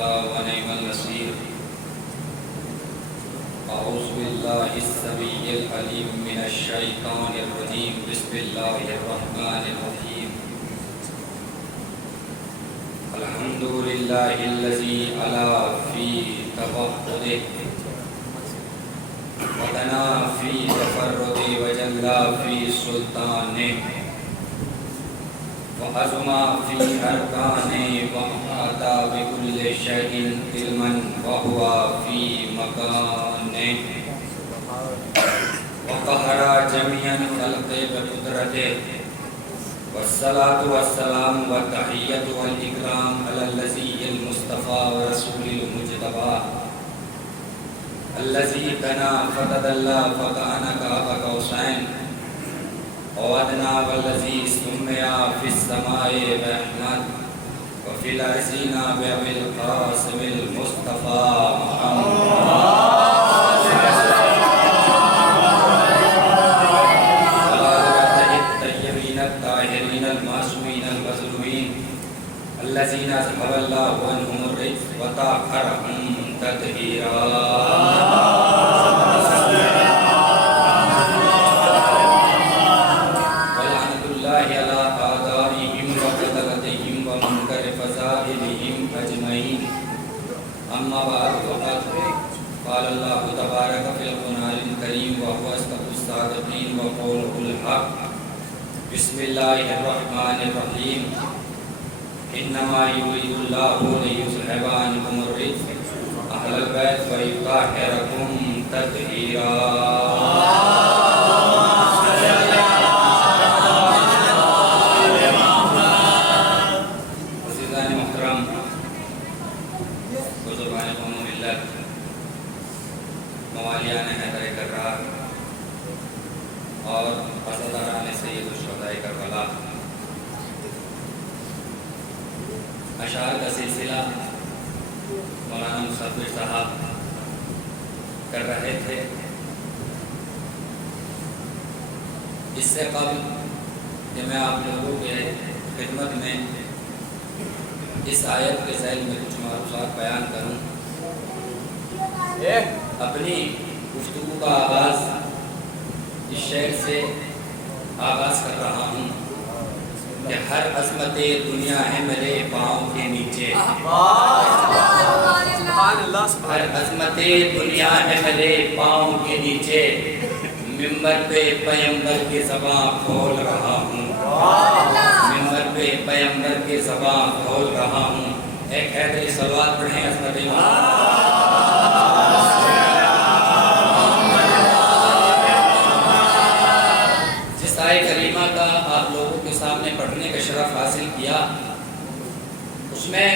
الله ونعم النصير. أعوذ بالله السميع العليم من الشيطان الرجيم. بسم الله الرحمن الرحيم. الحمد لله الذي علا في توحده ودنا في تفرده وجلى في سلطانه وعظم في أركانه وأحاط بكل شيء علما وهو في مكانه وقهر جميع الخلق بقدرته. والصلاة والسلام والتحية والإكرام على الذي المصطفى ورسول المجتبى الذي كان فتدلى فكان قاب قوسين وأدنى والذي سمي في السماء بأحمد وفي الأرضين بأبي القاسم المصطفى محمد الطاهرين المعصومين المظلومين الذين أذهب الله عنهم الرجس وطهرهم تطهيرا. ولعنة الله على أعدائهم وقتلتهم ومنكر فسائلهم أجمعين. أما بعد فقد قال الله تبارك في القرآن الكريم وهو أصدق الصادقين وقوله الحق. بسم الله الرحمن الرحيم. إنما يريد الله ليذهب عنكم الرجس أهل البيت ويطهركم تطهيرا. عزیزان محترم، بزرگان قوم و ملت، موالیان حیدر کرار اور عزاداران سید الشہداء کربلا، اشعار کا سلسلہ مولانا مصفر صاحب کر رہے تھے. اس سے قبل کہ میں آپ لوگوں کے خدمت میں اس آیت کے ذیل میں کچھ معروضات بیان کروں، اپنی گفتگو کا آغاز اس شعر سے آغاز کر رہا ہوں کہ ہر عظمت دنیا ہے میرے پاؤں کے نیچے. ہر عظمت دنیا ہے میرے پاؤں کے نیچے. ممبر پہ پیغمبر کی زبان کھول رہا ہوں. ممبر پہ پیغمبر کی زبان کھول رہا ہوں. ایک حیدری صلوات پڑھیں عظمت کریمہ کا آپ لوگوں کے سامنے پڑھنے کا شرف حاصل کیا. اس میں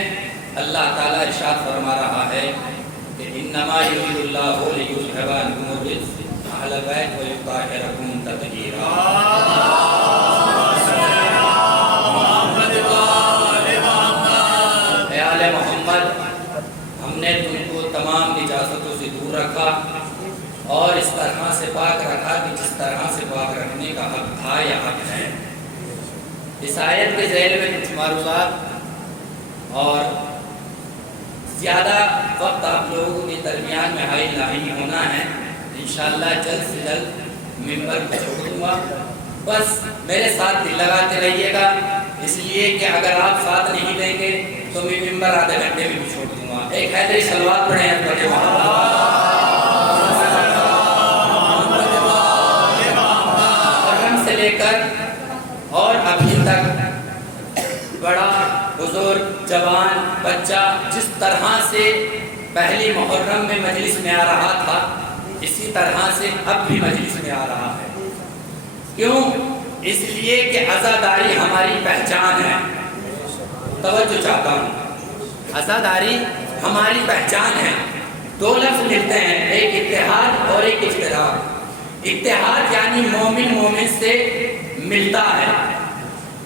اللہ تعالیٰ ارشاد فرما رہا ہے کہ انما یرید اللہ لیذھب عنکم الرجس اہل البیت ویطہرکم تطہیرا. اے آل محمد، ہم نے تم کو تمام نجاستوں سے دور رکھا اور اس طرح سے پاک رکھا کہ جس طرح سے پاک رکھنے کا حق تھا یا حق ہے. اس آیت کے ذیل میں کچھ معروضات اور زیادہ وقت آپ لوگوں کے درمیان میں حائل نہیں ہونا ہے. انشاءاللہ جلد سے جلد ممبر کو چھوڑ دوں گا. بس میرے ساتھ دل لگاتے رہیے گا، اس لیے کہ اگر آپ ساتھ نہیں دیں گے تو میں ممبر آدھے گھنٹے میں بھی چھوڑ دوں گا. ایک حیدری صلوات پڑھیں لے کر اور ابھی تک بڑا بزرگ جوان بچہ جس طرح سے پہلی محرم میں مجلس میں آ رہا تھا اسی طرح سے اب بھی مجلس میں آ رہا ہے. کیوں؟ اس لیے کہ عزاداری ہماری پہچان ہے. توجہ چاہتا ہوں، عزاداری ہماری پہچان ہے. دو لفظ ملتے ہیں، ایک اتحاد اور ایک افتراق. اتحاد یعنی مومن مومن سے ملتا ہے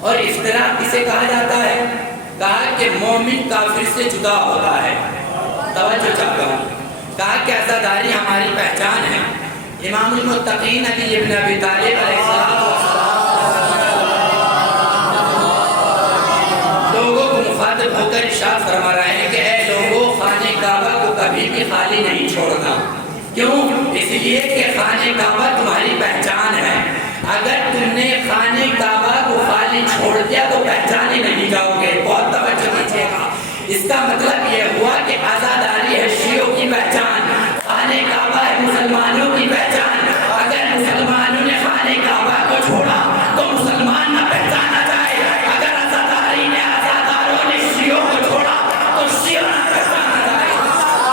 اور افتراق کسے کہا جاتا ہے؟ کہا کہ مومن کافر سے جدا ہوتا ہے. توجہ چاہتا ہوں، کہا کہ عزاداری ہماری پہچان ہے. امام المتقین علی ابن ابی طالب علیہ السلام لوگوں کو مخاطب ہو کر ارشاد فرما رہے ہیں کہ اے لوگوں کبھی بھی خالی نہیں چھوڑنا. کیوں؟ اس لیے کہ خانہ کعبہ تمہاری پہچان ہے. اگر تم نے خانہ کعبہ کو خالی چھوڑ دیا تو پہچانے نہیں جاؤ گے. بہت توجہ دیجیے گا. اس کا مطلب یہ ہوا کہ عزاداری ہے شیعوں کی پہچان، خانہ کعبہ ہے مسلمانوں کی پہچان. اگر مسلمانوں نے خانہ کعبہ کو چھوڑا تو مسلمان نہ پہچانا جائے. اگر عزاداری نے عزاداروں نے شیعوں کو چھوڑا تو شیعوں نہ پہچانا جائے.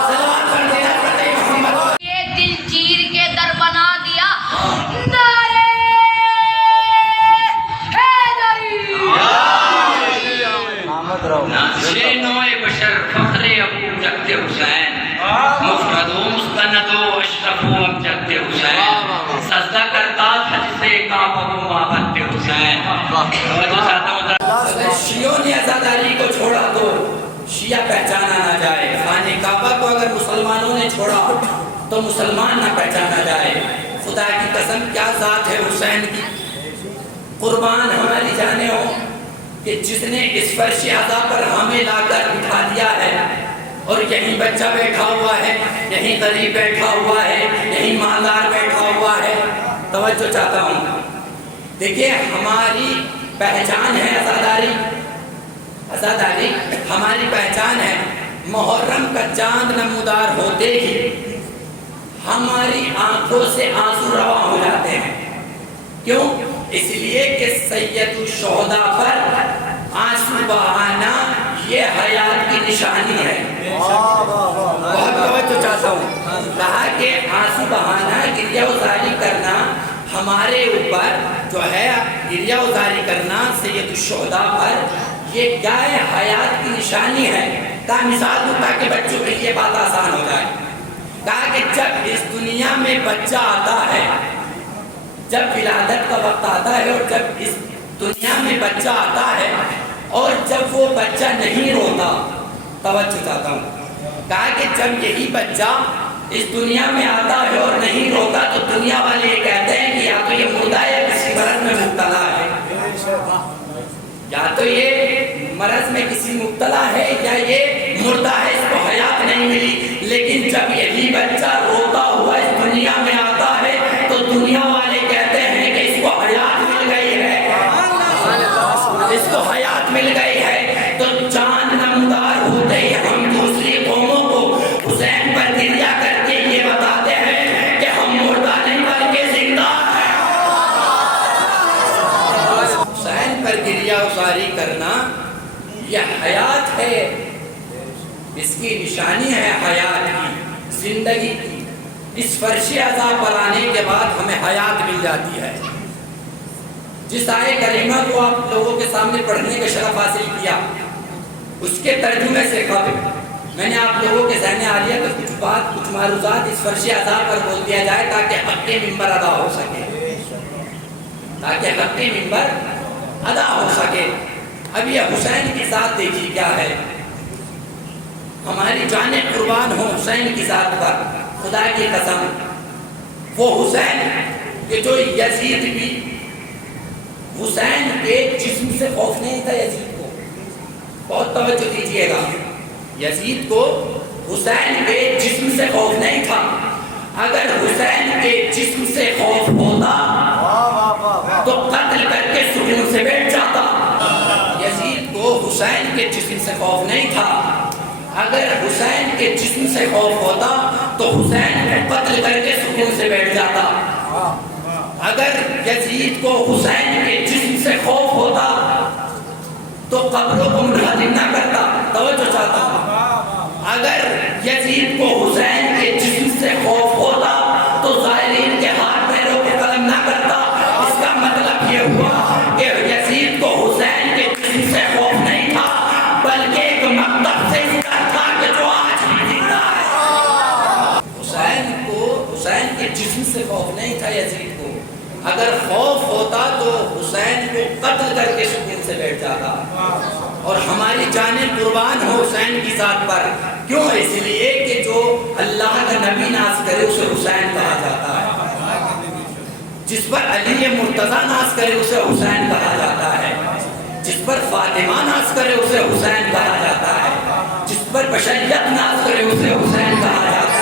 صلوات پڑھ دے حضرت محمد. یہ دل چیر کے در بنا دیا. نعرہ حیدری. ناصر نوع بشر فخر ابو جد حسین، مفرد و مستند و اشرف و امجد حسین، سجدہ کرتا تھا جسے کعبہ و معبد حسین. اگر شیعوں نے عزاداری کو چھوڑا تو شیعہ پہچانا نہ جائے. خانہ کعبہ کو اگر مسلمانوں نے چھوڑا تو مسلمان نہ پہچانا جائے. خدا کی قسم کیا ذات ہے حسین کی. قربان ہماری جانیں ہو کہ جس نے اس فرش عزا پر ہمیں لا کر بٹھا دیا ہے اور یہیں بچہ بیٹھا ہوا ہے، یہیں غریب بیٹھا ہوا ہے، یہیں مالدار بیٹھا ہوا ہے. توجہ چاہتا ہوں. دیکھیں ہماری پہچان ہے عزاداری. عزاداری ہماری پہچان ہے. محرم کا چاند نمودار ہوتے ہی ہماری آنکھوں سے آنسو رواں ہو جاتے ہیں. کیوں؟ اس لیے کہ سید الشہداء پر آنسو بہانا یہ حیات کی نشانی ہے. بہت توجہ چاہتا ہوں. کہا کہ آنسو بہانا، گریہ ازاری کرنا ہمارے اوپر جو ہے، گریہ ازاری کرنا سید الشہداء پر یہ کیا ہے؟ حیات کی نشانی ہے. کا مثال دوں تاکہ بچوں کے لیے بات آسان ہو جائے. کہا کہ جب اس دنیا میں بچہ آتا ہے، جب ولادت کا وقت آتا ہے اور جب اس دنیا میں بچہ آتا ہے اور جب وہ بچہ نہیں روتا، توجہ چاہتا ہوں. کہا کہ جب یہی بچہ اس دنیا میں آتا ہے اور نہیں روتا تو دنیا والے یہ کہتے ہیں کہ یا تو یہ مردہ ہے یا کسی مرض میں مبتلا ہے. یا تو یہ مرض میں کسی مبتلا ہے یا یہ مردہ ہے، اس کو حیات نہیں ملی. لیکن جب یہی بچہ روتا ہوا اس دنیا میں آتا ہے تو دنیا والے کہتے ہیں کہ اس کو حیات مل گئی ہے، اس کو حیات مل گئی ہے. تو چاند نمودار ہوتے ہی ہم دوسری قوموں کو حسین پر گریہ کر کے یہ بتاتے ہیں کہ ہم مردہ نہیں بلکہ زندہ ہیں. حسین پر گریہ ازاری کرنا یہ حیات ہے. اس کی نشانی ہے حیات کی، زندگی کی. اس فرش عزا پر آنے کے بعد ہمیں حیات مل جاتی ہے. جس آیے کریمہ کو آپ لوگوں کے سامنے پڑھنے کا شرف حاصل کیا، اس کے ترجمے سے قبل میں نے آپ لوگوں کے ذہن عالیہ کا کچھ بات، کچھ معروضات اس فرش عزا پر بول دیا جائے تاکہ حق منبر ادا ہو سکے، تاکہ حق منبر ادا ہو سکے. اب یہ حسین کی ذات دیکھیے کیا ہے. ہماری جانیں قربان ہو حسین کی ذات پر. خدا کی قسم وہ حسین کہ جو یزید بھی حسین کے جسم سے خوف نہیں تھا. یزید کو بہت توجہ دیجیے گا. یزید کو حسین کے جسم سے خوف نہیں تھا. اگر حسین کے جسم سے خوف ہوتا تو قتل کر کے سکون سے بیٹھ جاتا. یزید کو حسین کے جسم سے خوف نہیں تھا. اگر حسین کے جسم سے خوف ہوتا تو حسین کو قتل کر کے سکون سے بیٹھ جاتا. اگر یزید کو حسین کے جسم سے خوف ہوتا تو قبروں کو منہدم نہ کرتا. توجہ چاہتا ہوں. اگر یزید کو حسین کے جسم سے خوف ہوتا تو ظالمین کے ہاتھ پیروں پہ قلم نہ کرتا. اس کا مطلب یہ ہوا کہ یزید کو حسین کے جسم سے خوف نہیں تھا بلکہ ایک مکتب سے اس کا تھا کہ جو آج بھی زندہ ہے. حسین کے جسم سے خوف نہیں تھا یزید کو. اگر خوف ہوتا تو حسین کو قتل کر کے سکون سے بیٹھ جاتا. اور ہماری جانیں قربان ہو حسین کی ذات پر. کیوں؟ اس لیے کہ جو اللہ کا نبی ناز کرے اسے حسین کہا جاتا ہے. جس پر علی مرتضیٰ ناز کرے اسے حسین کہا جاتا ہے. جس پر فاطمہ ناز کرے اسے حسین کہا جاتا ہے. جس پر بشریت ناز کرے اسے حسین کہا جاتا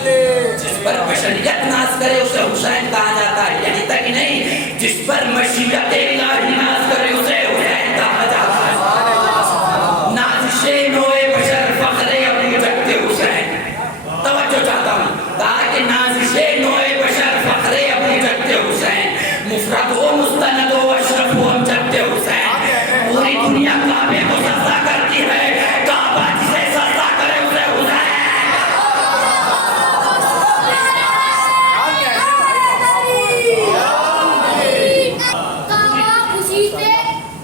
ہے، جس پر بشریت ناز کرے اسے حسین کہا جاتا ہے، یعنی تک نہیں جس پر مشیت الہی ناز کرے اسے حسین کہا جاتا ہے۔ نازش نوع بشر فخر ابو جد حسین، توجہ چاہتا ہوں، کہا کہ نازش نوع بشر فخر ابو جد حسین، مفرد و مستند و اشرف و امجد حسین، پوری دنیا کعبے کو سجدہ کرتی ہے، کعبہ جسے سجدہ کرے اسے حسین۔ کعبہ خوشی سے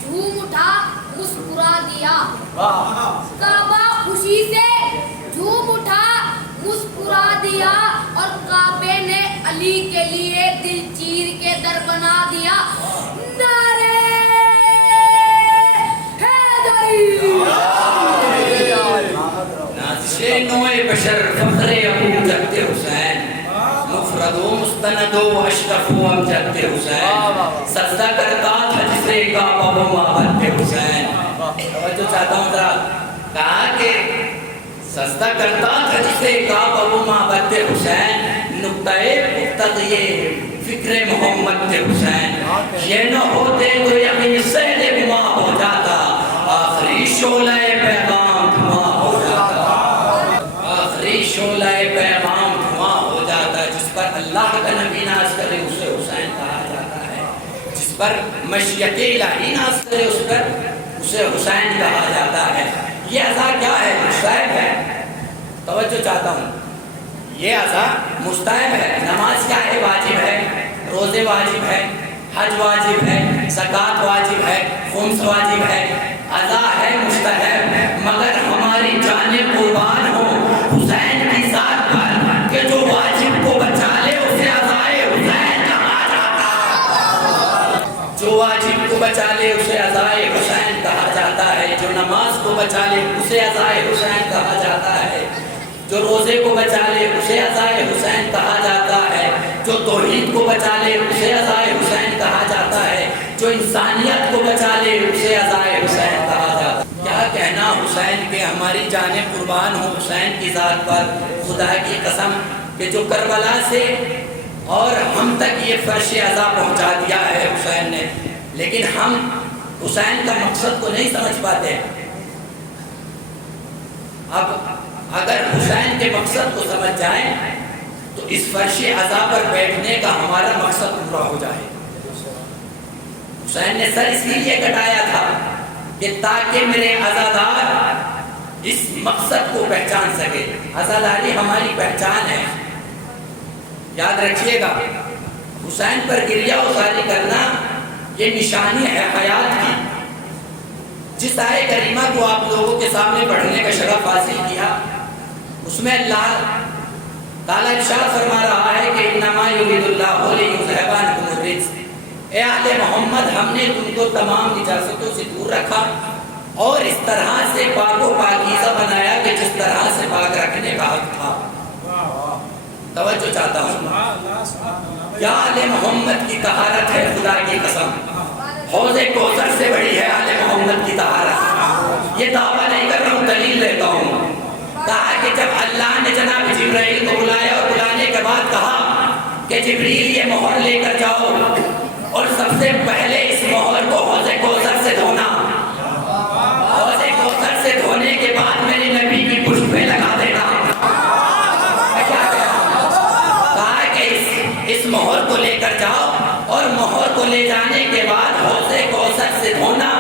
جھوم اٹھا مسکرا دیا، کعبہ خوشی سے جھوم اٹھا مسکرا دیا، اور کعبے نے علی کے لیے دل چیر کے در بنا دیا۔ نعرے حیدری، نازش نوع بشر فخر ابو جد حسین، مفرد و مستند و اشرف و امجد حسین، سجدہ کرتا تھا جسے کعبہ و معبد حسین۔ توجہ چاہتا ہوں ذرا، کہا کہ سجدہ کرتا تھا جسے کعبہ و معبد حسین، نقطۂ مقتضی فکر محمد حسین، یہ نہ ہوتے تو یقین سیل گما ہو جاتا، آخری شعلہ پیغام دھواں ہو جاتا، آخری شعلہ پیغام دھواں ہو جاتا، جس پر اللہ کا نبی ناز کرے اسے حسین کہا جاتا ہے، جس پر مشیت الہی ناز کرے اس پر اسے حسین کہا جاتا ہے۔ یہ عزا کیا ہے؟ مستحب ہے، توجہ چاہتا ہوں، یہ عزا مستحب ہے۔ نماز کیا ہے؟ واجب ہے، روزے واجب ہے، حج واجب ہے، زکوٰۃ واجب ہے، خمس واجب ہے، عزا ہے مستحب، مگر ہماری جانیں قربان ہو حسین کی ذات پر کہ جو واجب کو بچا لے اسے عزائے حسین کہا جاتا ہے، جو واجب کو بچا لے اسے عزائے حسین کہا جاتا ہے، جو نماز کو بچا لے اسے عزائے حسین کہا جاتا ہے، جو روزے کو بچا لے اسے عزائے حسین کہا جاتا ہے، جو توحید کو بچا لے اسے عزائے حسین کہا جاتا ہے، جو انسانیت کو بچا لے اسے عزائے حسین کہا جاتا ہے۔ کیا کہنا حسین کے ہماری جانیں قربان ہوں حسین کی ذات پر، خدا کی قسم کہ جو کربلا سے اور ہم تک یہ فرش عزا پہنچا دیا ہے حسین نے، لیکن ہم حسین کا مقصد کو نہیں سمجھ پاتے۔ اب اگر حسین کے مقصد کو سمجھ جائیں تو اس فرش عزا پر بیٹھنے کا ہمارا مقصد پورا ہو جائے۔ حسین نے سر اس لیے کٹایا تھا کہ تاکہ میرے عزادار اس مقصد کو پہچان سکے۔ عزاداری ہماری پہچان ہے، یاد رکھیے گا، حسین پر گریہ وزاری کرنا یہ نشانی ہے حیات کی۔ جس آیت کریمہ کو آپ لوگوں کے سامنے پڑھنے کا شرف حاصل کیا، اس میں اللہ تعالیٰ ارشاد فرما رہا ہے کہ انما یرید اللہ لیذھب عنکم الرجس، اے اہل محمد ہم نے تم کو تمام نجاستوں سے دور رکھا اور اس طرح سے پاک و پاکیزہ بنایا کہ جس طرح سے پاک رکھنے کا حق تھا۔ توجہ چاہتا ہوں، یا آل محمد کی طہارت ہے خدا کی قسم، حوض کوثر سے بڑی ہے آل محمد کی طہارت۔ یہ دعویٰ نہیں کر رہا ہوں، دلیل لیتا ہوں۔ کہا کہ جب اللہ نے جناب جبرائیل کو بلایا اور بلانے کے بعد کہا کہ جبریل یہ مہر لے کر جاؤ اور سب سے پہلے اس مہر کو حوض کوثر سے دھونا، حوض کوثر سے دھونے کے بعد میرے نبی کی پشت پہ لگا دینا۔ کہا کہ اس مہر کو لے کر جاؤ اور مہر کو لے جانے کے بعد حوض کوثر سے دھونا،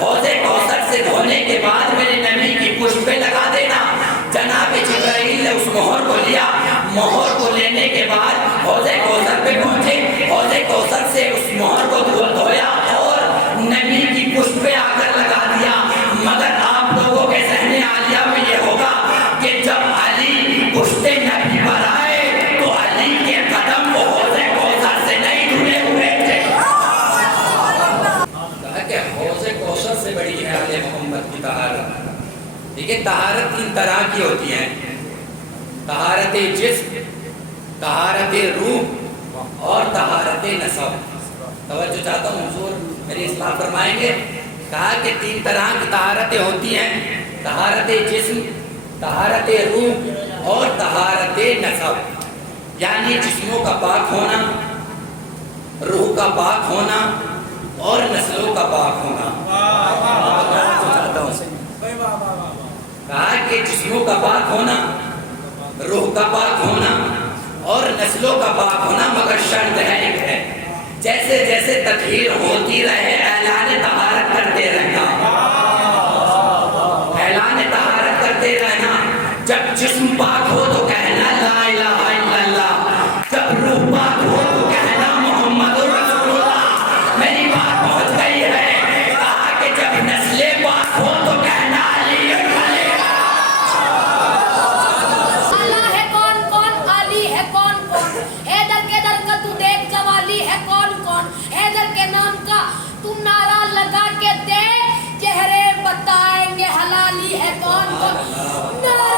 حوض کوثر سے دھونے کے بعد میرے نبی کی پشت پہ لگا دینا۔ جناب جبرائیل نے اس مہر کو لیا، مہر کو لینے کے بعد حوض کوثر پہ پہنچے، حوض کوثر سے اس مہر کو دھویا اور نبی کی پشت پہ آ کر لگا دیا۔ مگر آپ لوگوں کے ذہن عالیہ میں یہ ہوگا کہ جب علی پشت نبی پر آئے تو علی کے قدم وہ حوض کوثر سے نہیں دھلے ہوئے تھے۔ کہا کہ حوض کوثر سے بڑی ہے آل محمد کی طہارت۔ دیکھیں طہارت تین طرح کی ہوتی ہیں، طہارت جسم، طہارت روح اور طہارت نسب۔ توجہ چاہتا ہوں، حضور میری اصلاح فرمائیں گے۔ کہا کہ 3 طرح کی طہارتیں ہوتی ہیں، طہارت جسم، طہارت روح اور طہارت نسب، یعنی جسموں کا پاک ہونا، روح کا پاک ہونا اور نسلوں کا پاک ہونا۔ کہا کہ جسموں کا پاک ہونا، روح کا پاک ہونا اور نسلوں کا پاک ہونا، مگر شرط ہے ایک ہے، جیسے جیسے تطہیر ہوتی رہے اعلان طہارت کرتے رہنا، اعلان طہارت کرتے رہنا۔ جب جسم پاک ہو تو کہنا لا الہ الا اللہ، جب روح پاک ہو تو کہنا محمد رسول اللہ۔ میری بات پہنچ گئی ہے؟ کہا کہ جب نسلیں پاک ہو تو کہنا علی علی۔ آلہ ہے کون کون، علی ہے کون کون، حیدر کے در کا تو دیکھ جوالی ہے کون کون، حیدر کے نام کا تم نعرہ لگا کے دیکھ، چہرے بتائیں گے حلالی ہے کون کون۔ نعرہ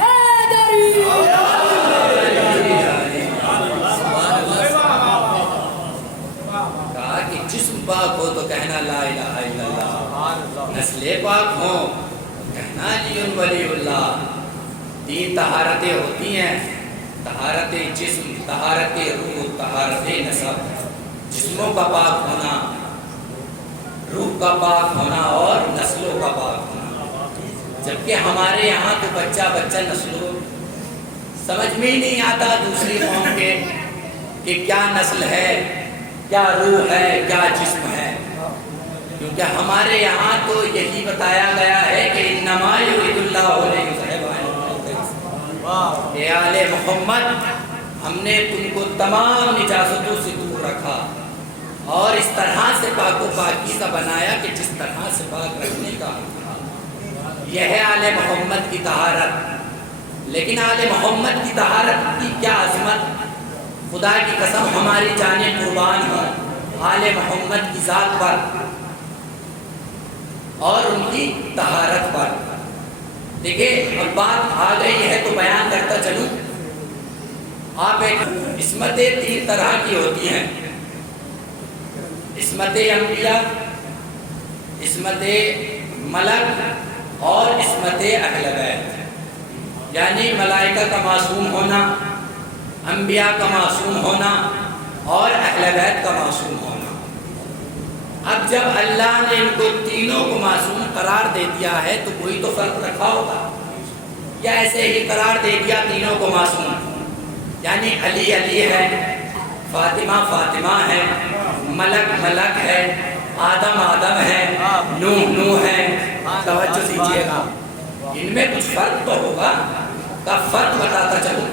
حیدری۔ کہا کہ جسم پاک ہو تو کہنا لا الہ الا اللہ، نسلیں پاک ہو تو کہنا علی ولی اللہ۔ 3 طہارتیں ہوتی ہیں، طہارت جسم، طہارت روح، طہارت نسب، جسموں کا پاک ہونا، روح کا پاک ہونا اور نسلوں کا پاک ہونا۔ جبکہ ہمارے یہاں تو بچہ بچہ نسلوں سمجھ میں ہی نہیں آتا دوسری قوم کے کہ کیا نسل ہے، کیا روح ہے، کیا جسم ہے، کیونکہ ہمارے یہاں تو یہی بتایا گیا ہے کہ انما یرید اللہ لیذھب عنکم، اے آل محمد ہم نے تم کو تمام نجاستوں سے دور رکھا اور اس طرح سے پاک و پاکیزہ بنایا کہ جس طرح سے پاک رکھنے کا یہ ہے آل محمد کی طہارت۔ لیکن آل محمد کی طہارت کی کیا عظمت، خدا کی قسم ہماری جانیں قربان ہوں آل محمد کی ذات پر اور ان کی طہارت پر۔ دیکھیں اب بات آ گئی ہے تو بیان کرتا چلوں۔ آپ ایک عصمتیں 3 طرح کی ہوتی ہیں، عصمت انبیاء، عصمت ملک اور عصمت اہل بیت، یعنی ملائکہ کا معصوم ہونا، انبیاء کا معصوم ہونا اور اہل بیت کا معصوم ہونا۔ اب جب اللہ نے ان کو تینوں کو معصوم قرار دے دیا ہے تو کوئی تو فرق رکھا ہوگا، یا ایسے ہی قرار دے دیا تینوں کو معصوم؟ یعنی علی علی ہے، فاطمہ فاطمہ ہے، ملک ملک ہے، آدم آدم ہے، نوح نوح ہے۔ توجہ دیجیے گا، ان میں کچھ فرق تو ہوگا، کا فرق بتاتا چلوں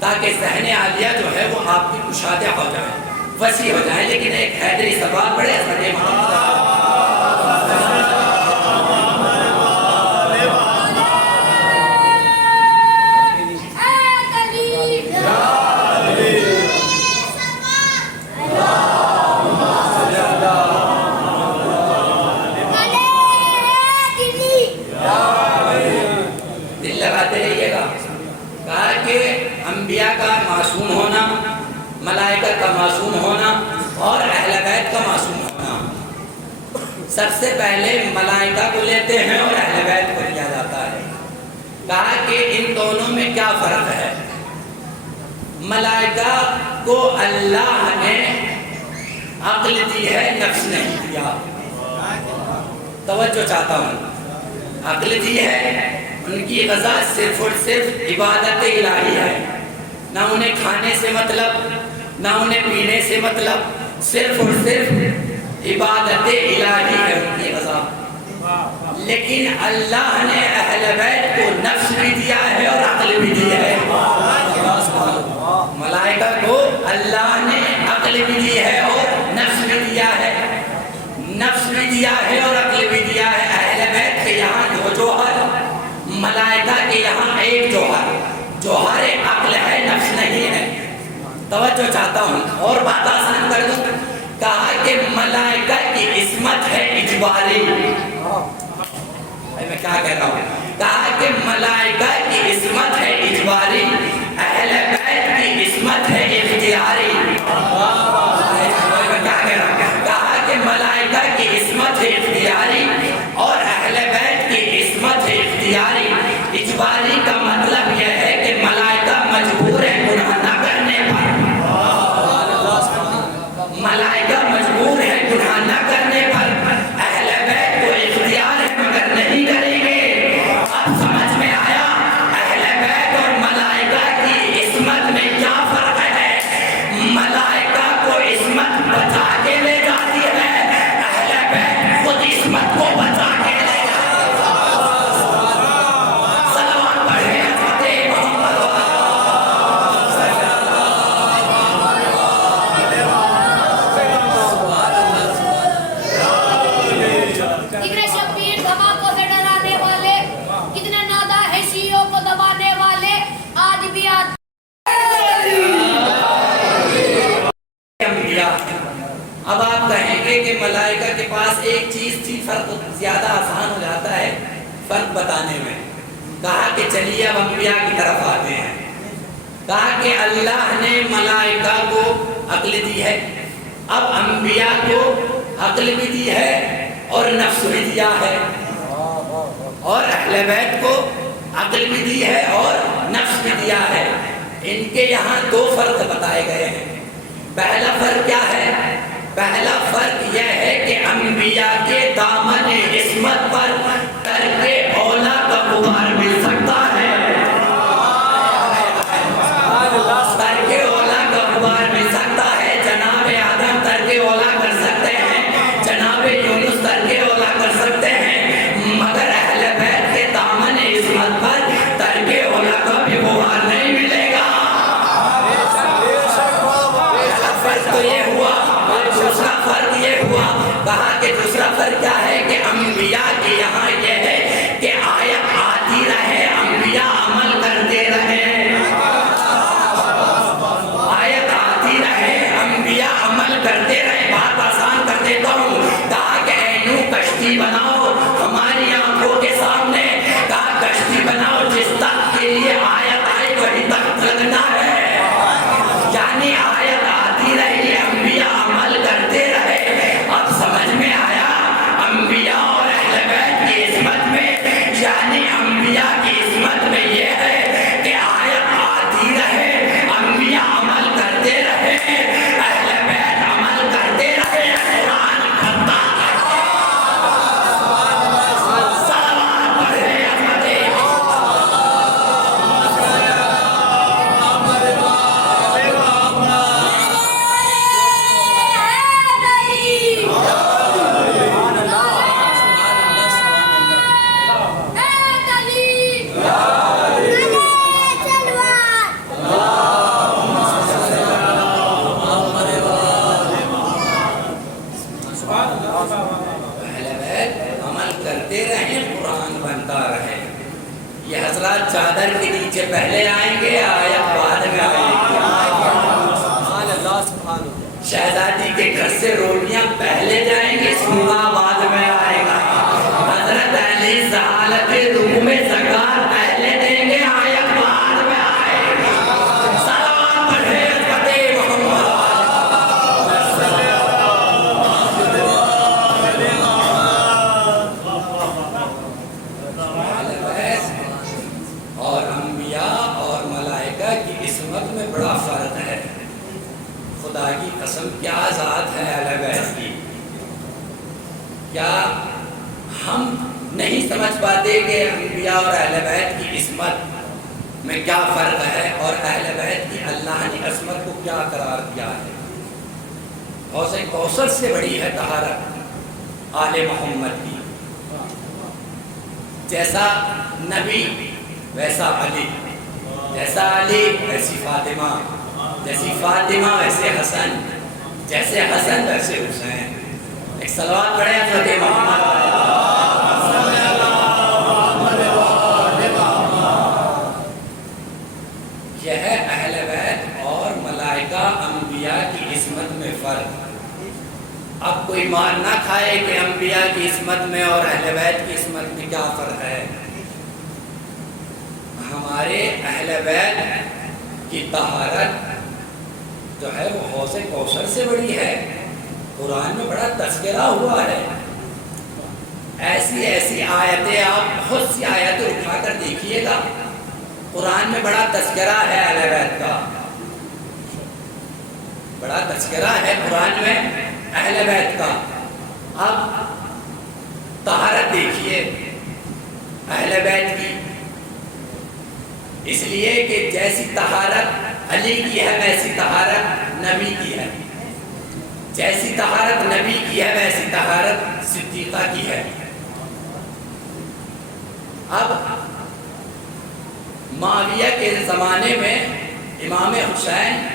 تاکہ ذہن عالیہ جو ہے وہ آپ کی کشادہ ہو جائے، وسیع ہو جائے۔ لیکن ایک حیدری سوال بڑے سڑے انبیاء کا معصوم ہونا، ملائکہ کا معصوم ہونا اور اہل بیت کا معصوم ہونا۔ سب سے پہلے ملائکہ کو لیتے ہیں اور اہل بیت کو لیا جاتا ہے۔ کہا کہ ان دونوں میں کیا فرق ہے؟ ملائکہ کو اللہ نے عقل دی ہے، نفس نہیں دیا۔ توجہ چاہتا ہوں، عقل دی ہے، ان کی غذا صرف اور صرف عبادت الہی ہے، نہ انہیں کھانے سے مطلب، نہ انہیں پینے سے مطلب، صرف اور صرف عبادت الہی ہے ان کی غذا۔ لیکن اللہ نے اہل بیت کو نفس بھی دیا ہے اور عقل بھی دی ہے۔ ملائکہ کو اللہ نے عقل بھی دی ہے اور نفس بھی دیا ہے، نفس بھی دیا ہے اور عقل بھی دیا ہے۔ اہل بیت کے یہاں جو جوہر، ملائکہ کے یہاں ایک جوہر، جوہر عقل ہے، نفس نہیں ہے۔ توجہ چاہتا ہوں اور بات آسان کر دوں۔ کہا کہ ملائکہ کی عصمت ہے اجباری، میں کیا کہہ رہا ہوں؟ کہا کہ ملائکہ کی عصمت ہے اجباری، اہل بیت کی عصمت ہے اختیاری۔ میں کیا کہہ رہا ہوں؟ کہا کہ ملائکہ کی عصمت ہے اختیاری اجباری کا مطلب یہ ہے کہ ملائکہ مجبور ہے گناہ نہ کرنے پر، ملائکہ مجبور ہے گناہ نہ کرنے پر، اہل بیت کو اختیار ہے مگر نہیں کریں گے۔ اب سمجھ میں آیا اہل بیت اور ملائکہ کی عصمت میں کیا فرق ہے؟ ملائکہ کو عصمت بچا کے لے جاتی ہے، اہل بیت خود عصمت کو بچا کے لے جاتی ہے۔ صلوات پڑھیں حضرت محمد ذکر شبیر دھماکوں سے ڈرانے والے، کتنے نادہ ہے شیعوں کو دبانے والے، آج بھی انبیاء۔ اب آپ کہیں گے کہ ملائکہ کے پاس ایک چیز تھی، فرق زیادہ آسان ہو جاتا ہے فرق بتانے میں۔ کہا کہ چلیے اب انبیاء کی طرف آتے ہیں۔ کہا کہ اللہ نے ملائکہ کو عقل دی ہے، اب انبیاء کو عقل بھی دی ہے اور نفس بھی دیا ہے، اور اہل بیت کو عقل بھی دی ہے اور نفس بھی دیا ہے۔ ان کے یہاں دو فرق بتائے گئے ہیں۔ پہلا فرق کیا ہے؟ پہلا فرق یہ ہے کہ انبیاء کے دامن عصمت پر ترک اولا کا غبار مل سکتا ہے، ترک اولا کا غبار مل سکتا ہے۔ جناب آدم ترک اولا کر سکتے ہیں، جناب یونس ترک اولا کر سکتے ہیں، مگر اہل بیت کے دامن عصمت پر ترک اولا کا بھی غبار نہیں ملے گا۔ فرق تو یہ ہوا، اور دوسرا فرق یہ ہوا، کہا کہ دوسرا فرق کیا ہے کہ انبیاء کے یہاں یہ ہے کہ آیت آتی رہے، انبیاء عمل کرتے رہے، آیت آتی رہے، انبیاء عمل کرتے رہے۔ بات آسان کر دیتا ہوں، کہا کہ اے نوح کشتی بناؤ ہماری آنکھوں کے سامنے، کہا کشتی بناؤ جس تخت کے لیے آیت آئی وہی تخت لگنا ہے، یعنی آیت آتی رہی، انبیاء عمل کرتے رہے۔ اب سمجھ میں آیا انبیاء اور اہل بیت کی عصمت میں، یعنی انبیاء کی عصمت میں یہ ہے کہ آیت آتی رہے، انبیاء عمل کرتے رہے، اہل بیت عمل کرتے رہے، قرآن کرتا رہے۔ صلوات پڑھیں حضرت اہل بیت عمل کرتے رہیں، قرآن بنتا رہے۔ یہ حضرات چادر کے نیچے پہلے آئیں گے، آیت بعد میں آئیں گے۔ شہزادی کے گھر سے روٹیاں پہلے جائیں گی، سونا بعد میں آئے گا۔ حضرت علی حالت روح میں زکات پہلے دیں گے، آیت بعد میں آئے گا۔ صلوات پڑھیں حضرت محمد۔ اور انبیاء اور ملائکہ کی عصمت میں بڑا فرق ہے۔ خدا کی قسم کیا ذات ہے اہل بیت کی، کیا ہم نہیں سمجھ پاتے کہ انبیاء اور اہل بیت کی عصمت میں کیا فرق ہے، اور اہل بیت کی اللہ نے عصمت کو کیا قرار دیا ہے۔ حوض کوثر سے بڑی ہے طہارت آل محمد کی، جیسا نبی ویسا علی، جیسا علی ویسی فاطمہ، جیسی فاطمہ ویسے حسن، جیسے حسن ویسے حسین۔ ایک صلوات پڑھیں حضرت محمد۔ یہ ہے اہل بیت اور ملائکہ انبیاء کی عصمت میں فرق۔ اب کوئی مار نہ کھائے کہ انبیاء کی عصمت میں اور اہل بیت کی عصمت میں کیا فرق ہے۔ ہمارے اہل بیت کی طہارت جو ہے وہ حوض کوثر سے بڑی ہے۔ قرآن میں بڑا تذکرہ ہوا ہے، ایسی ایسی آیتیں، آپ بہت سی آیتیں اٹھا کر دیکھیے گا، قرآن میں بڑا تذکرہ ہے اہل بیت کا، بڑا تذکرہ ہے قرآن میں اہل بیت کا۔ اب طہارت دیکھیے اہل بیت کی، اس لیے کہ جیسی طہارت علی کی ہے ویسی طہارت نبی کی ہے، جیسی طہارت نبی کی ہے ویسی طہارت صدیقہ کی ہے۔ اب معاویہ کے زمانے میں امام حسین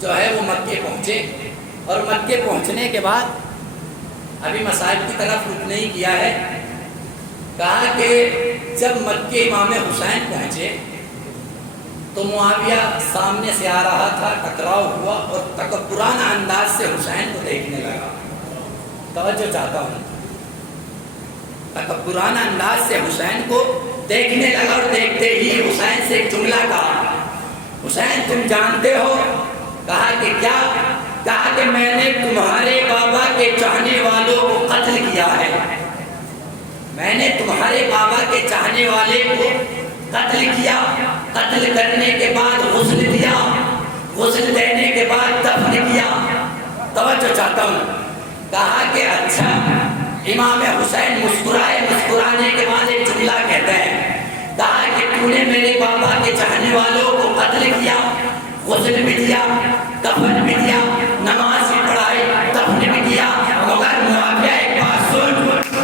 جو ہے وہ مکے پہنچے، اور مکے پہنچنے کے بعد ابھی مصائب کی طرف رخ نہیں کیا ہے، کہا کہ جب مکے امام حسین پہنچے تو معاویہ سامنے سے آ رہا تھا، ٹکراؤ ہوا اور تکبرانہ انداز سے حسین کو دیکھنے لگا۔ توجہ چاہتا ہوں، تکبرانہ انداز سے حسین کو دیکھنے لگا، اور دیکھتے ہی حسین سے ایک جملہ کہا، حسین تم جانتے ہو؟ کہا کہ کیا؟ کہا کہ میں نے تمہارے بابا کے چاہنے والوں کو قتل کیا ہے، میں نے تمہارے بابا کے چاہنے والے کو قتل کیا، قتل کرنے کے بعد غسل دیا، غسل دینے کے بعد دفن کیا۔ توجہ چاہتا ہوں، کہا کہ اچھا۔ امام حسین مسکرائے، مسکرانے کے بعد ایک جملہ کہتے ہیں، کہا کہ تو نے میرے بابا کے چاہنے والوں کو قتل کیا، غسل بھی دیا، دفن بھی دیا، نماز بھی پڑھائی، دفن بھی کیا، مگر معاویہ ایک بات سن،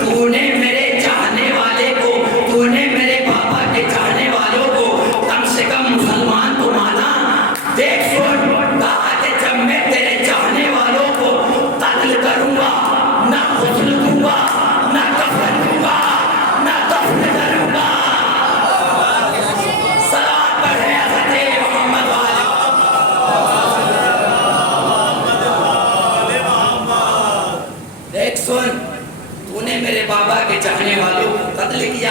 تو نے میرے چاہنے والے کو، تو نے میرے بابا کے چاہنے والوں کو کم سے کم مسلمان تو مانا؟ دیکھ سن، کہا کہ جب میں تیرے چاہنے والوں کو قتل کروں گا، نہ غسل دوں گا، نہ کفن دوں گا، نہ دفن کروں گا۔ صلوات پڑھے حضرت محمد والے۔ دیکھ سن، تو نے میرے بابا کے چاہنے والوں کو قتل کیا،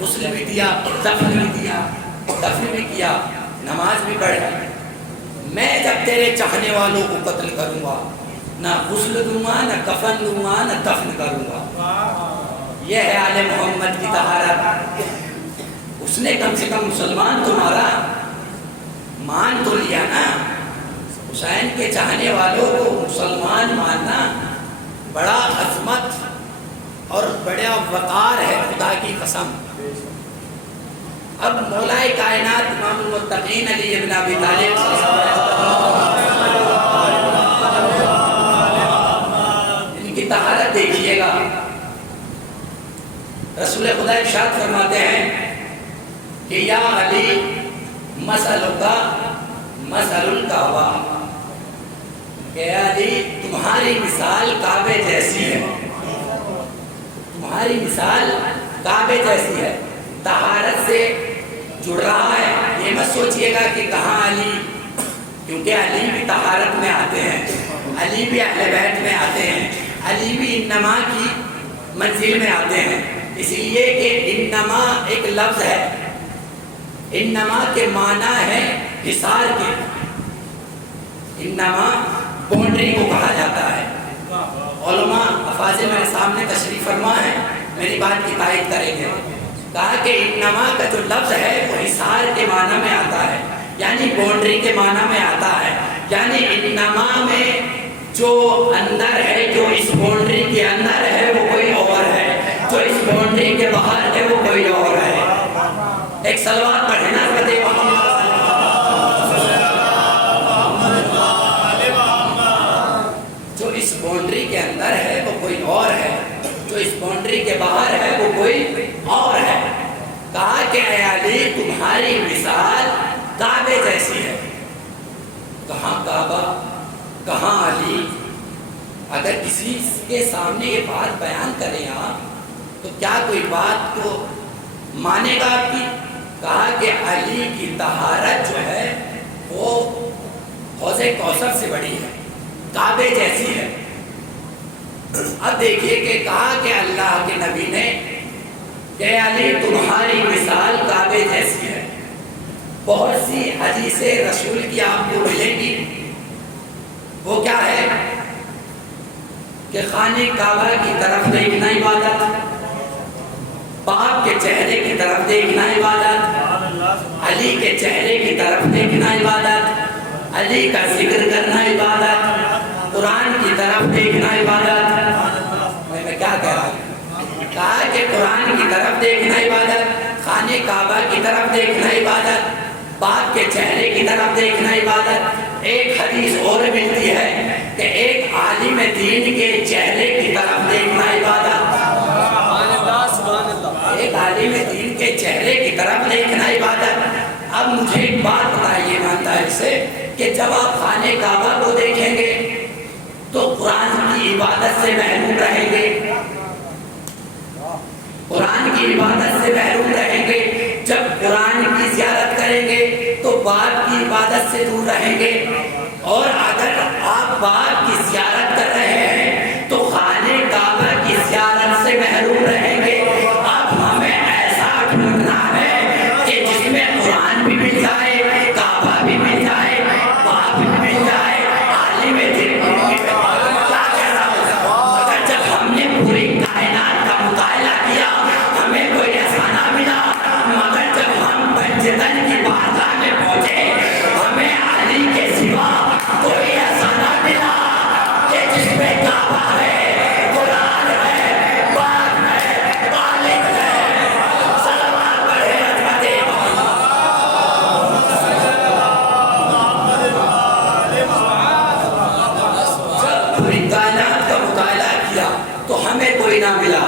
غسل بھی دیا، دفن بھی دیا، دفن بھی کیا، نماز بھی پڑھی، میں جب تیرے چاہنے والوں کو قتل کروں گا، نہ غسل دوں گا، نہ کفن دوں گا، نہ دفن کروں گا۔ یہ ہے آل محمد کی طہارت۔ اس نے کم سے کم مسلمان تمہارا مان تو لیا نا، حسین کے چاہنے والوں کو مسلمان ماننا بڑا عظمت اور بڑا وقار ہے، خدا کی قسم۔ اب مولا کائنات امام المتقین علی ابن ابی طالب ان کی طہارت دیکھیے گا۔ رسول خدا ارشاد فرماتے ہیں کہ یا علی مسألک مثل الکعبہ، کہ علی تمہاری مثال کعبے جیسی ہے، تمہاری مثال کعبے جیسی ہے۔ طہارت سے جڑ رہا ہے، یہ مت سوچئے گا کہ کہاں علی، کیونکہ علی بھی طہارت میں آتے ہیں، علی بھی اہل بیت میں آتے ہیں، علی بھی انما کی منزل میں آتے ہیں، اس لیے کہ انما ایک لفظ ہے، انما کے معنی ہے حصار کے، انما باؤنڈری کو کہا جاتا ہے۔ علماء افاضل میرے سامنے تشریف فرما ہے، میری بات کی تائید کریں گے۔ کہا کہ انما کا جو لفظ ہے وہ حصار کے معنی میں آتا ہے، یعنی باؤنڈری کے معنی میں آتا ہے، یعنی انما میں جو اندر ہے، جو اس باؤنڈری کے اندر ہے وہ کوئی اور ہے، جو اس باؤنڈری کے باہر ہے وہ کوئی اور ہے۔ ایک صلوات پڑھنا فتح محمد۔ جو اس باؤنڈری کے اندر ہے وہ کوئی اور ہے، جو اس باؤنڈری کے باہر ہے وہ کوئی اور ہے۔ کہا کہ اے علی تمہاری مثال کعبے جیسی ہے۔ کہاں کعبہ، کہاں علی؟ اگر کسی کے سامنے یہ بات بیان کریں آپ تو کیا کوئی بات کو مانے گا آپ کی؟ کہا کہ علی کی طہارت جو ہے وہ حوض کوثر سے بڑی ہے، کعبے جیسی ہے۔ اب دیکھیے کہ کہا کہ اللہ کے نبی نے کہ علی تمہاری مثال کعبے جیسی ہے۔ بہت سی حدیثیں رسول کی آپ کو ملیں گی، وہ کیا ہے کہ خانہ کعبہ کی طرف دیکھنا عبادت، باپ کے چہرے کی طرف دیکھنا عبادت، علی کے چہرے کی طرف دیکھنا عبادت، علی کا ذکر کرنا عبادت، قرآن کی طرف دیکھنا عبادت۔ میں کیا کہہ رہا ہوں؟ کہا کہ قرآن کی طرف دیکھنا عبادت، خانہ کعبہ کی طرف دیکھنا عبادت، باپ کے چہرے کی طرف دیکھنا عبادت۔ ایک حدیث اور ملتی ہے کہ ایک عالم دین کے چہرے کی طرف دیکھنا عبادت، ایک عالم دین کے چہرے کی طرف دیکھنا عبادت۔ اب مجھے ایک بات بتائیے مانتا سے کہ جب آپ خانہ کعبہ کو دیکھیں گے تو قرآن کی عبادت سے محروم رہیں گے، قرآن کی عبادت سے محروم رہیں گے۔ جب قرآن کی زیارت کریں گے تو باپ کی عبادت سے دور رہیں گے، اور اگر آپ باپ کی زیارت کر رہے ہیں تو خانہ کعبہ کی زیارت سے محروم رہیں گے۔ اب ہمیں ایسا ڈھونڈنا ہے کہ جس میں قرآن بھی مل جائے، کعبہ بھی مل جائے، باپ بھی مل جائے، عالم دین بھی مل جائے۔ کیا کہہ رہا ہوں؟ مگر جب ہم نے پوری کائنات کا مطالعہ کیا ہمیں کوئی ایسا نہ ملا، مگر جب ہم پنجتن کی بارگاہ میں پہنچے ہمیں علی کے سوا کوئی ایسا نہ ملا کہ جس میں کعبہ ہے، قرآن ہے، باپ ہے، خالق ہے۔ صلوات پڑھے حضرت جب پوری کائنات کا مطالعہ کیا تو ہمیں کوئی نہ ملا،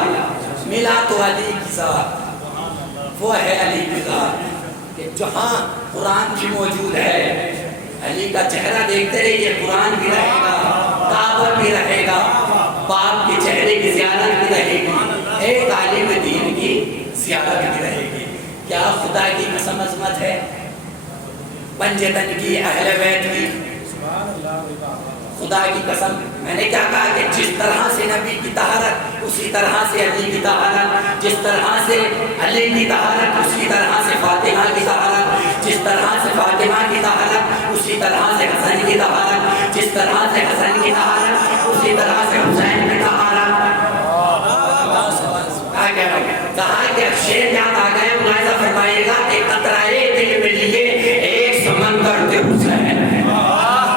ملا تو علی کی ذات، وہ ہے علی کی ذات کہ جہاں قرآن بھی موجود ہے، علی کا چہرہ دیکھتے رہیے، قرآن بھی رہے گا، کعبہ بھی رہے گا، باپ کے چہرے کی زیارت بھی رہے گی، ایک عالم دین کی زیارت بھی رہے گی۔ کیا خدا کی قسم عظمت ہے؟ پنجتن کی، اہل بیت کی، خدا کی قسم۔ میں نے کیا کہا کہ جس طرح سے نبی کی طہارت اسی طرح سے علی کی طہارت، جس طرح سے علی کی طہارت اسی طرح سے فاطمہ کی طہارت، جس طرح سے فاطمہ کی طہارت اسی طرح سے حسن کی طہارت، جس طرح سے حسن کی طہارت اسی طرح سے حسین کی طہارت۔ کیا کہہ رہا ہوں؟ کہا کہ اب شیر یاد آ گئے، ملاحظہ فرمائیے گا کہ قطرۂ دل میں لیے ایک سمندر تھے حسین،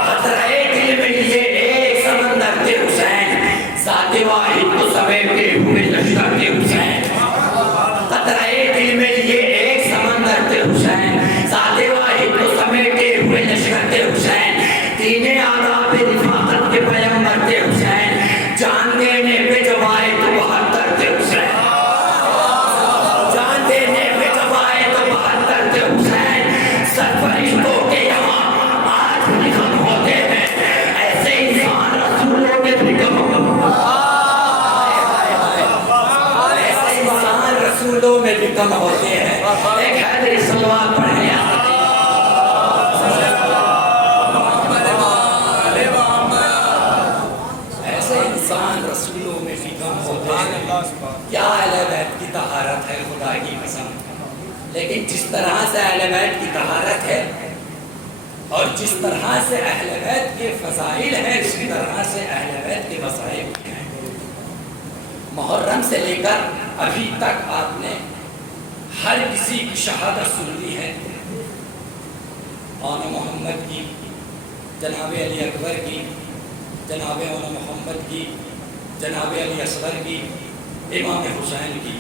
قطرۂ دل میں لیے ایک سمندر تھے حسین، ذات واحد کو سمیٹے ہوئے لشکر تھے حسین، قطرۂ دل میں لیے ایک سمندر تھے حسین، ذات واحد کو سمیٹے ہوئے لشکر تھے حسین، تین آداب رفاقت کے پیغمبر تھے حسین، جان دینے پہ جب آئے تو 72 تھے حسین، جان دینے پہ جب آئے تو 72 تھے حسین، سرفرشتوں کے یہاں آج بھی ختم ہوتے ہیں، ایسے انسان رسولوں میں بھی کم ایسے انسان رسولوں میں بھی کم ہوتے ہیں۔ ایک حیدری صلوات پڑھیں، ایسے انسان رسولوں میں بھی کم ہوتے ہیں۔ کیا اہل بیت کی طہارت ہے خدا کی قسم! لیکن جس طرح سے اہل بیت کی طہارت ہے اور جس طرح سے اہل بیت کے فضائل ہیں اسی طرح سے اہل بیت کے مسائل ہیں۔ محرم سے لے کر ابھی تک آپ نے ہر کسی کی شہادت سن لی ہے، آن محمد کی، جناب علی اکبر کی، جناب آن محمد کی، جناب علی اصغر کی، امام حسین کی۔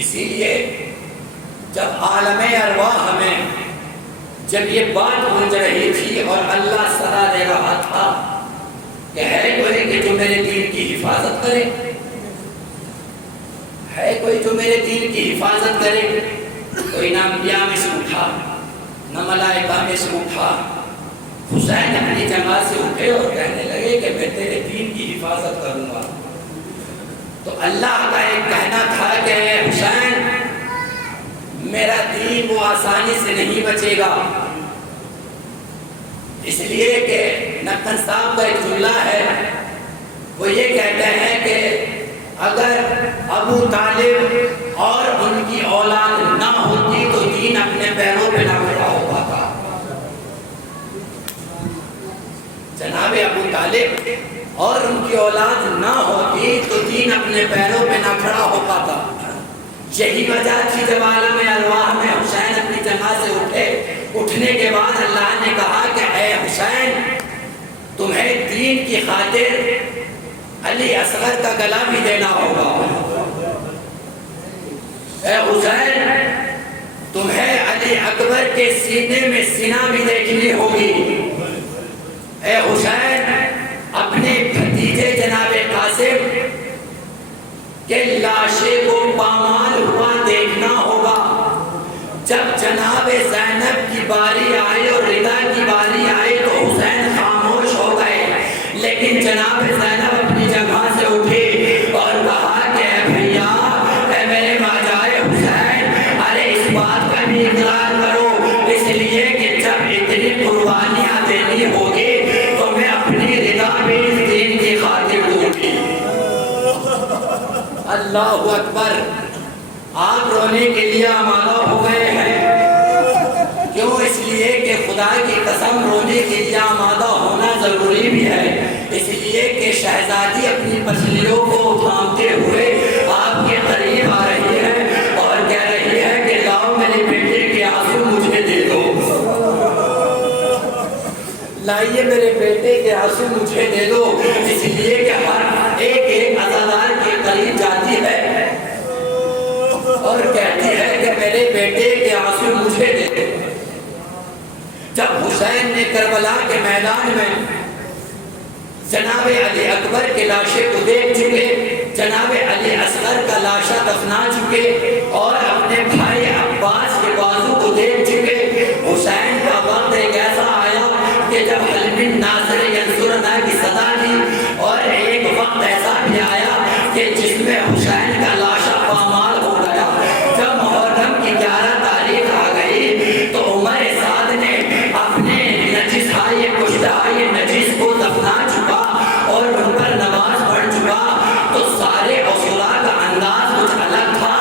اسی لیے جب عالم ارواح میں جب یہ بات گونج رہی تھی اور اللہ صدا دے رہا تھا کہ ہے کوئی کہ جو میرے دین کی حفاظت کرے، ہے کوئی جو میرے دین کی حفاظت کرے، کوئی نہ انبیاء میں سے اٹھا نہ ملائکہ میں سے اٹھا، حسین اپنی جگہ سے اٹھے اور کہنے لگے کہ میں تیرے دین کی حفاظت کروں گا۔ تو اللہ کا ایک کہنا تھا کہ اے حسین میرا دین وہ آسانی سے نہیں بچے گا، اس لیے کہ نقن صاحب کا ایک جملہ ہے، وہ یہ کہتے ہیں کہ اگر ابو طالب اور ان کی اولاد نہ ہوتی تو دین اپنے پیروں پہ نہ کھڑا ہو پاتا۔ طالب اور ان کی اولاد نہ ہوتی تو دین اپنے پیروں پہ نہ کھڑا ہو پاتا. یہی وجہ تھی جب عالم ارواح میں حسین اپنی جگہ سے اٹھے. اٹھنے کے بعد اللہ نے کہا کہ اے حسین تمہیں دین کی خاطر علی اصغر کا گلا بھی دینا ہوگا. اے حسین تمہیں علی اکبر کے سینے میں سینہ بھی دیکھنی ہوگی. اے حسین اپنے بھتیجے جناب قاسم کہ لاشے کو پامال ہوا دیکھنا ہوگا. جب جناب زینب کی باری آئی اور رضا کی باری آئی تو حسین خاموش ہو گئے. لیکن جناب زینب اپنی جگہ سے اٹھی اور کہا کہ اے بھیا اے میرے ماجائے حسین ارے اس بات کا بھی اقرار کرو اس لیے کہ جب اتنی قربانیاں دینی ہوگی تو میں اپنی رضا بھی اس دین کی خاطر دوں گی. اللہ اکبر. آپ رونے کے لیے آمادہ ہو گئے ہیں. کیوں؟ اس لیے کہ خدا کی قسم رونے کے لیے آمادہ ہونا ضروری بھی ہے. اس لیے کہ شہزادی اپنی پسلیوں کو تھامتے ہوئے آپ کے قریب آ رہی ہے اور کہہ رہی ہے کہ لاؤ میرے بیٹے کے آنسو مجھے دے دو. لائیے میرے بیٹے کے آنسو مجھے دے دو. اس لیے کہ ہر ایک عزادار کے قریب جاتی ہے اور کہتی ہے کہ میرے بیٹے کے آنسو مجھے دے دو. جب حسین نے کربلا کے میدان میں جناب علی اکبر کے لاشے کو دیکھ چکے, جناب علی اصغر کا لاشا دفنا چکے اور اپنے بھائی عباس کے بازو کو دیکھ چکے, حسین کا وقت ایک ایسا آیا کہ جب حل من ناصر ینصرنا کی صدا دی اور ایک وقت ایسا بھی آیا کہ جس میں حسین کا لاشا پامال ہو گیا. جب محرم کی 11 تاریخ آ گئی تو عمر سعد نے اپنے نجسائے کشتہائے نجس کو دفنا چکا اور ان پر نماز پڑھ چکا. تو سارے اصولا کا انداز کچھ الگ تھا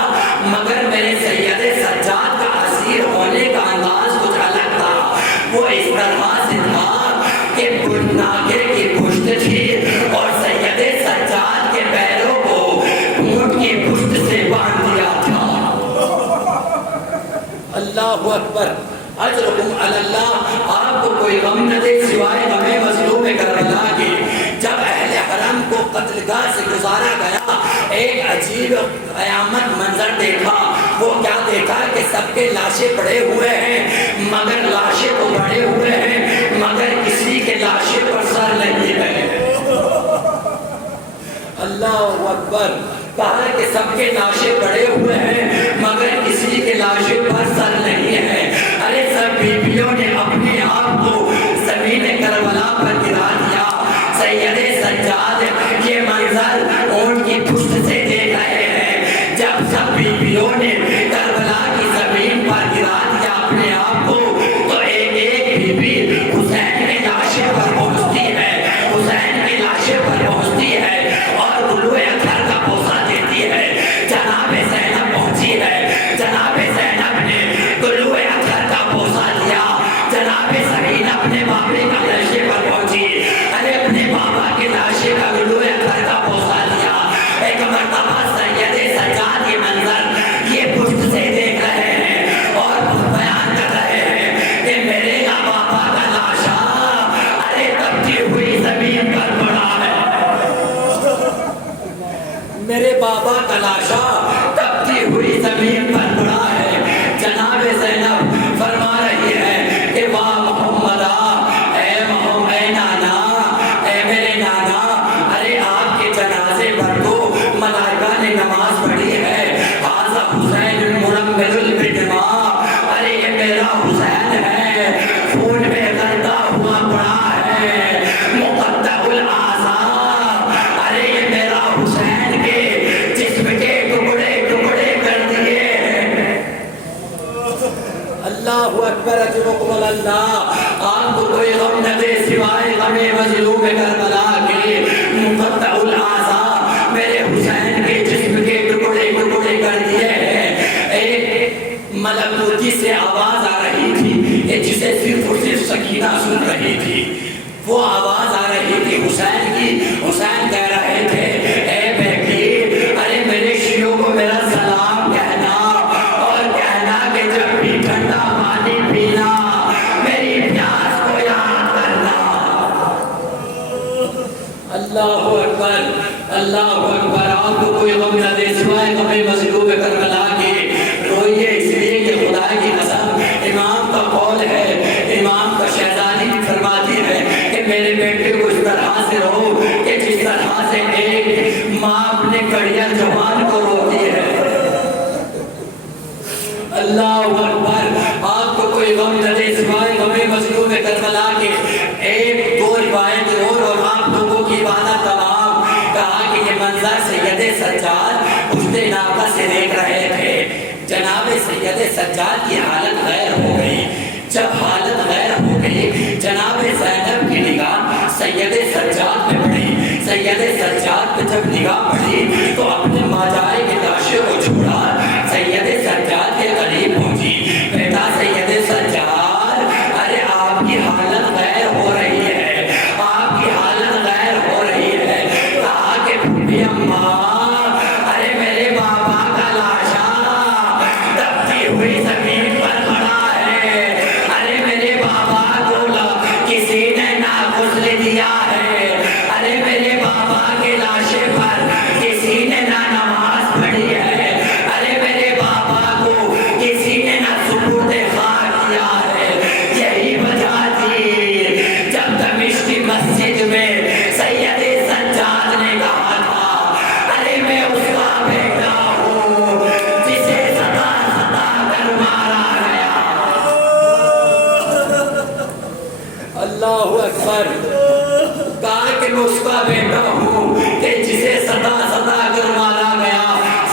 مگر میرے سید سجاد کا اسیر ہونے کا انداز کچھ الگ تھا. وہ اس طرح سے تھا کہ ناکے کی پشت تھی اور سید سجاد کے پیروں کو اونٹ کی پشت سے باندھ دیا تھا. اللہ اکبر. اجرکم علی اللہ. آپ کو کوئی غم نہ دے سوائے غم مظلوم کربلا کی. جب اہل حرم کو قتل گاہ سے گزارا گیا ایک عجیب قیامت منظر دیکھا. وہ کیا دیکھا کہ سب کے لاشیں پڑے ہوئے ہیں مگر لاشیں تو پڑے ہوئے ہیں مگر کسی کے لاشیں پر سر نہیں ہے. اللہ اکبر. کہا کہ سب کے لاشیں پڑے ہوئے ہیں مگر کسی کے لاشیں پر سر نہیں ہے. ارے سب بیویوں نے اپنے آپ کو زمین کربلا پر گرا دیا. سید سجاد یہ منظر اونٹ کی پشت سے دیکھ رہے ہیں. جب سب بیویوں نے کربلا کی زمین پر گرا دیا اپنے آپ کو تو ایک ایک بیوی حسین کے لاشے پر پہنچتی ہے, حسین کے لاشے پر پہنچتی ہے اور گلوئے اطہر کا بوسہ دیتی ہے. جناب زینب پہنچی ہے, جناب زینب نے گلوئے اطہر کا بوسہ دیا. جناب سکینہ اپنے باپے کا لاشے پر پہنچی, ارے اپنے بابا کے لاشے کا گلوئے اطہر کا بوسہ دیا. ایک مرتبہ سید سجاد یہ منظر یہ پشت سے دیکھ رہے ہیں اور بیان کر رہے ہیں کہ میرے بابا کا لاشا ارے تپتی ہوئی زمین پر پڑا ہے. میرے بابا کا لاشا تپتی ہوئی زمین پر پڑا ہے. جناب زینب فرما رہی ہے کہ واہ محمدہ اے محمد اے نانا اے میرے نانا. ارے آپ کے جنازے پر تو ملائکہ نے نماز پڑھی ہے. حاذا حسین المرمل البدماء. ارے یہ میرا حسین ہے خون میں غلطا ہوا پڑا ہے مقطع الاعضاء. ارے یہ میرا حسین کے جسم کے ٹکڑے ٹکڑے کر دیے ہیں. اللہ اکبر. اجرکم علی اللہ. آپ کو کوئی غم نہ دے سوائے غم مظلوم کربلا کے. مقطع الاعضاء میرے حسین کے جسم کے ٹکڑے ٹکڑے کر دیے ہیں. ایک ملکوتی سے آواز آ رہی تھی کہ جسے صرف اور صرف سکینہ سن رہی تھی. وہ آواز آ رہی تھی حسین کی، حسین کہہ رہے تھے اے بیٹی ارے میرے شیعوں کو میرا سلام کہنا اور کہنا کہ جب بھی ٹھنڈا پانی پینا میری پیاس کو یاد کرنا۔ اللہ اکبر اللہ اکبر۔ آپ کو کوئی غم نہ دے سوائے غم مظلوم کربلا کے، روئیے اس لیے کہ خدا کی قسم امام کا قول ہے، امام کا شہزادی بھی فرماتی ہے کہ میرے بیٹے کو اس طرح سے رہو کہ جس طرح سے ایک ماں اپنے کڑیا جوان کو روتی ہے۔ اللہ اکبر۔ آپ کو کوئی غم نہ دے سوائے غم مظلوم کربلا کے، ایک دو روایت اور آپ لوگوں کی عبادت تمام۔ کہا کہ یہ منظر سید سجاد پشت ناقہ سے دیکھ رہے تھے، جناب سید سجاد کی حالت غیر ہو گئی۔ جب حالت غیر ہو گئی جناب زینب کی نگاہ سید سجاد پہ پڑی، سید سجاد پہ جب نگاہ پڑی تو اپنے ماجائے کے لاشے کو چھوڑا، سید سجاد کے قریب پہنچی، بیٹا سید سجاد ارے آپ کی حالت غیر ہو رہی ہے، آپ کی حالت غیر ہو رہی ہے۔ کہا کہ بی اماں ارے میرے بابا کا لاشا دبتی ہوئی زمین پر پڑا ہے، ارے میرے بابا کو کسی نے نہ غسل دیا ہے، ارے میرے بابا کے لاشے پر کسی نے نہ نماز پڑھی ہے، ارے میرے بابا کو کسی نے نہ سپرد خاک کیا ہے۔ یہی وجہ تھی جب دمشق کی مسجد میں سید سجاد نے کہا تھا ارے میں اس کا بیٹا ہوں جسے ستا ستا کر مارا گیا۔ اللہ اکبر۔ کہا کہ میں اس کا بیٹا ہوں کہ جسے ستا ستا کر مارا گیا۔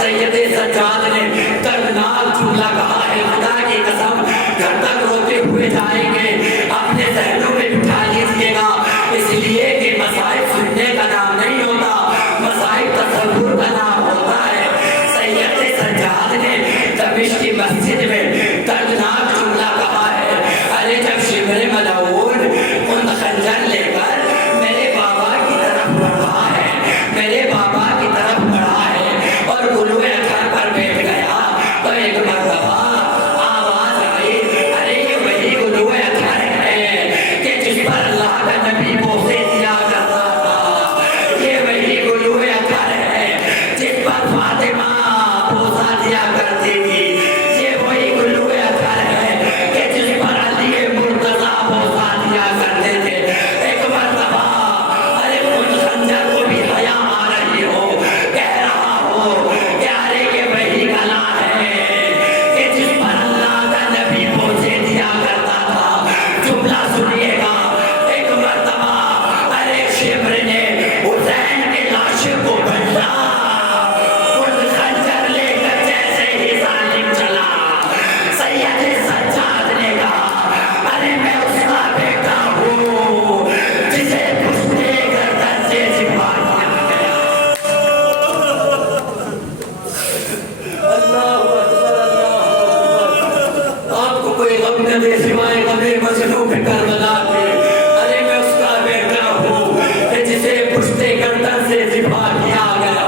سید سجاد نے دردناک جملہ کہا ہے، خدا کی قسم گھر تک روتے ہوئے جائیں گے، اپنے ذہنوں میں بٹھا لیجیے گا، اس لیے کہ مصائب سننے کا نام نہیں ہوتا، مصائب تصور کا نام ہوتا ہے۔ سید سجاد نے دمشق کی مسجد میں دردناک جملہ کہا ہے، ارے جب شمر ملعون ان خنجر لے کر میرے بابا کی طرف بڑھا ہے، میرے بابا کی طرف بڑھا ہے اور گلوے گھر پر بیٹھ گیا تو ایک مرتبہ آواز آئی ارے یہ وہی گلوے گھر ہے کہ جس پر اللہ کا نبی بوسے دیا کرتا تھا، یہ وہی گلوے گھر ہے جس پر فاطمہ بوسا دیا کرتی تھی، یہ وہی گلوے گھر ہے کہ جس پر علی مرتضیٰ بوسا دیا کرتے تھے۔ ایک مرتبہ ارے ان خنجر کو بھی حیا آ رہی ہو، کہہ رہا ہو کہ ارے یہ وہی گلا ہے کہ جس پر اللہ کا نبی بوسے دیا کرتا تھا۔ جملہ سنیے گا، ایک مرتبہ ارے شمر نے حسین کے لاشے کو بچا، اس خنجر لے کر جیسے ہی ظالم چلا، سید سجاد نے کہا ارے میں اس کا بیٹا ہوں جسے پشتے گردن سے ذبح کیا گیا۔ اللہ اکبر اللہ اکبر۔ آپ کو کوئی غم نہ دے سوائے غم مظلوم کربلا کے، ارے میں اس کا بیٹا ہوں کہ جسے پشتے گردن سے ذبح کیا گیا۔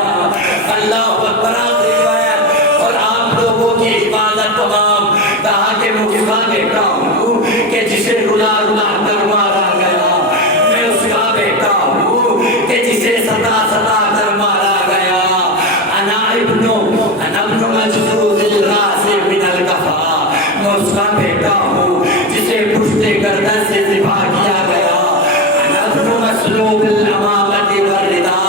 اللہ اکبر۔ آخری روایت اور آپ لوگوں کی عبادت تمام۔ کہا کہ میں اس کا بیٹا ہوں کہ جسے رلا رلا کر مارا گیا، میں اس کا بیٹا ہوں کہ جسے ستا ستا کر مارا گیا۔ انا ابن مجذوذ الراس من القفا، میں اس کا بیٹا ہوں جسے پشت گردن سے ذبح کیا گیا۔ انا ابن مسلوب الامامۃ والردا،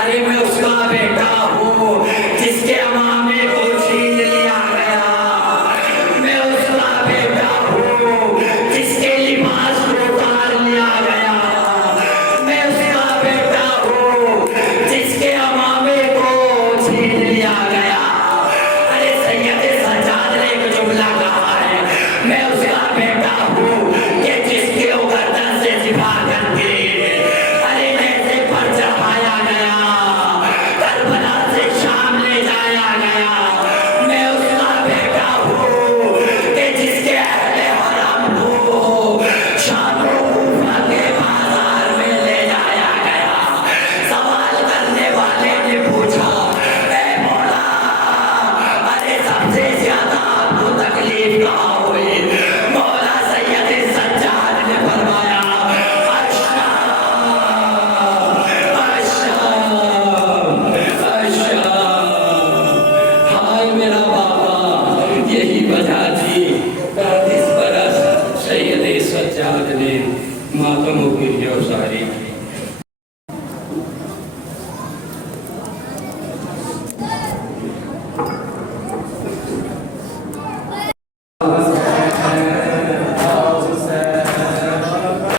ارے میں اس کا بیٹا ہوں جس کے امامے کو چھین لیا گیا، میں اس کا بیٹا ہوں جس کے لباس کو اتار لیا گیا، میں اس کا بیٹا ہوں جس کے امامے کو چھین لیا گیا۔ ارے سید سجاد نے ایک جملہ کہا ہے، میں اس کا بیٹا ہوں کہ جس کے گردن سے ذبح کر کے ارے نیزے پر چڑھایا گیا، کربلا سے شام لے جایا گیا، و ساری